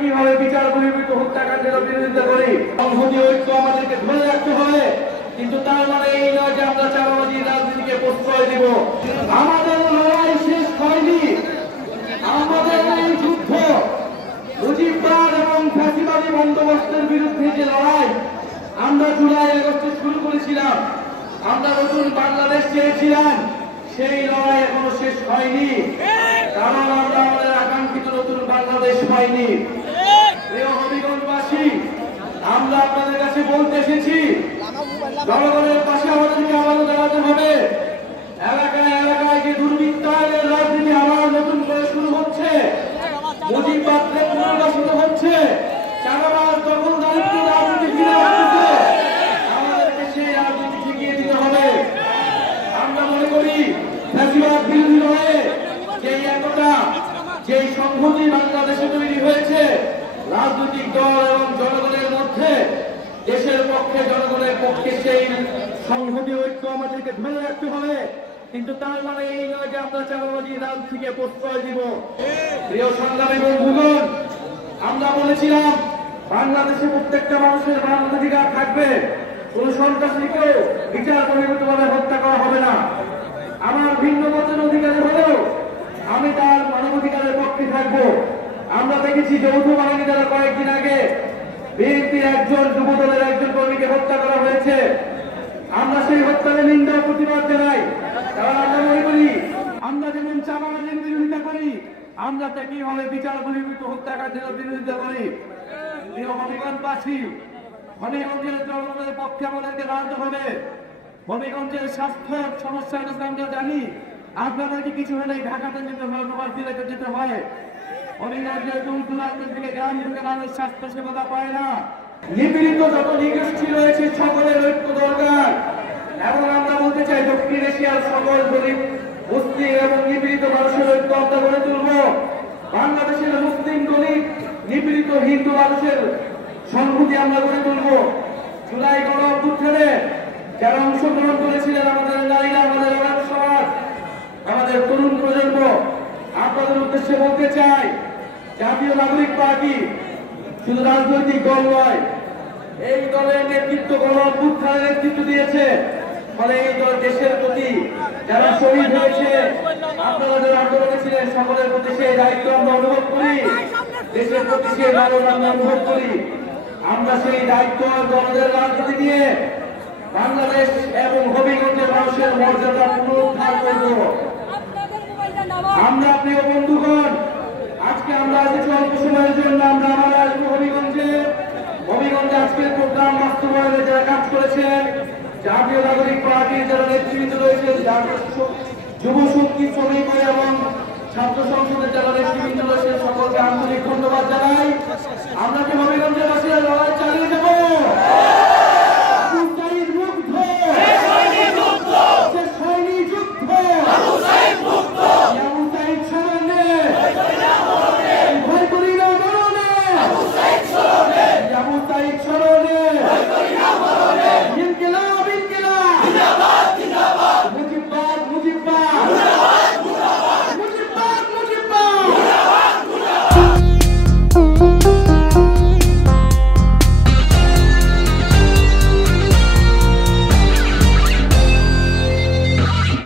কিভাবে বিচার বহির্ভূত হত্যাকাণ্ডের বিরোধিতা করি। সংহতি ঐক্য আমাদেরকে ধরে রাখতে হবে, কিন্তু তার মানে এই নয় যে আমরা চাঁদাবাজি রাজনীতিকে প্রশ্রয় দিব। আমাদের লড়াই শেষ হয়নি। আমাদের এই যুদ্ধ মুজিববাদ এবং ফ্যাসিবাদী বন্দোবস্তের বিরুদ্ধে যে লড়াই আমরা জুলাই আগস্টে শুরু করেছিলাম, আমরা নতুন বাংলাদেশ চেয়েছিলাম, সেই লড়াই এখনো শেষ হয়নি। কারণ আমরা আমাদের আকাঙ্ক্ষিত নতুন বাংলাদেশ পাইনি। প্রিয় হবিগঞ্জবাসী, আমরা আপনাদের কাছে বলতে এসেছি, জনগণের পাশে আমাদেরকে আবারও দাঁড়াতে হবে। এলাকায় এলাকায় যে দুর্বৃত্তায়নের রাজনীতি আবার নতুন করে শুরু হচ্ছে, মুজিববাদকে পুনর্বাসিত হচ্ছে, চাঁদাবাজ দখলদারিত্ব রাজনীতি ফিরে আসছে, আমাদেরকে সেই রাজনীতি শিখিয়ে দিতে হবে। আমরা মনে করি ফ্যাসিবাদ বিরোধী লড়াইয়ে যেই একতা, যেই সংহতি বাংলাদেশে তৈরি হয়েছে রাজনৈতিক দল এবং জনগণের মধ্যে, দেশের পক্ষে জনগণের পক্ষে, সেই সংহতি ঐক্য আমাদেরকে ধরে রাখতে হবে, কিন্তু তার মানে এই নয় যে আমরা চাঁদাবাজি রাজনীতিকে প্রশ্রয় দিব। প্রিয় সংগ্রামী বন্ধুগণ, আমরা বলেছিলাম বাংলাদেশে প্রত্যেকটা মানুষের মানবাধিকার থাকবে, কোন সন্ত্রাসীকেও বিচার বহির্ভূতভাবে হত্যা করা হবে না। আমার ভিন্ন মতের অধিকারী হলেও আমি তার মানবাধিকারের পক্ষে থাকবো। আমরা দেখেছি যৌথ বাহিনী দ্বারা কয়েকদিন আগে বিএনপির একজন যুবদলের একজন কর্মীকে হত্যা করা হয়েছে। আমরা সেই হত্যার নিন্দা প্রতিবাদ জানাই। কারণ আমরা মনে করি আমরা যেমন চাঁদাবাজির বিরোধিতা করি, আমরা তেমনিভাবে বিচার বহির্ভূত হত্যাকাণ্ডের বিরোধিতা করি। প্রিয় হবিগঞ্জবাসী, হবিগঞ্জের জনগণের পক্ষে আমাদেরকে দাঁড়াতে হবে। হবিগঞ্জের স্বাস্থ্য সমস্যা আমরা জানি, আপনাদেরকে কিছু হলে ঢাকাতে যেতে হয়, নবাবগঞ্জে যেতে হয়। হবিগঞ্জের দূর-দূরান্ত থেকে গ্রাম থেকে মানুষ স্বাস্থ্য সেবা পায় না। নিপীড়িত যত নিগোষ্ঠী রয়েছে সকলের ঐক্য দরকার। এবং আমরা বলতে চাই দক্ষিণ এশিয়ার সকল গরিব মুসলিম এবং নিপীড়িত মানুষের ঐক্য আমরা গড়ে তুলব। বাংলাদেশের মুসলিম গরিব নিপীড়িত হিন্দু মানুষের সংহতি আমরা গড়ে তুলব। জুলাই গণ অভ্যুত্থানে যারা অংশগ্রহণ করেছিলেন, আমাদের নারীরা, আমাদের অনাথ সমাজ, আমাদের তরুণ প্রজন্ম, আপনাদের উদ্দেশ্যে বলতে চাই, জাতীয় নাগরিক পার্টি শুধু রাজনৈতিক দল নয়, এই দলের নেতৃত্ব গণ অভ্যুত্থানের নেতৃত্ব দিয়েছে। ফলে এই দল দেশের প্রতি যারা শহীদ হয়েছে, আপনারা যারা আন্দোলনে ছিলেন, সকলের প্রতি সেই দায়িত্ব আমরা অনুভব করি, দেশের প্রতি সেই লালন আমরা অনুভব করি। আমরা সেই দায়িত্ব দলের রাজনীতি নিয়ে বাংলাদেশ এবং হবিগঞ্জের মানুষের মর্যাদা পুনরুদ্ধার করব। আমরা প্রিয় বন্ধুগণ, আজকে আমরা এসেছি অল্প সময়ের জন্য, আমরা আবার আসবো হবিগঞ্জে। হবিগঞ্জে আজকের প্রোগ্রাম বাস্তবায়নে যারা কাজ করেছেন, জাতীয় নাগরিক পার্টির যারা নেতৃবৃন্দ রয়েছেন, যুব শক্তি, শ্রমিক এবং ছাত্র সংসদের যারা নেতৃবৃন্দ রয়েছেন, সকলকে আন্তরিক ধন্যবাদ জানাই। আমরা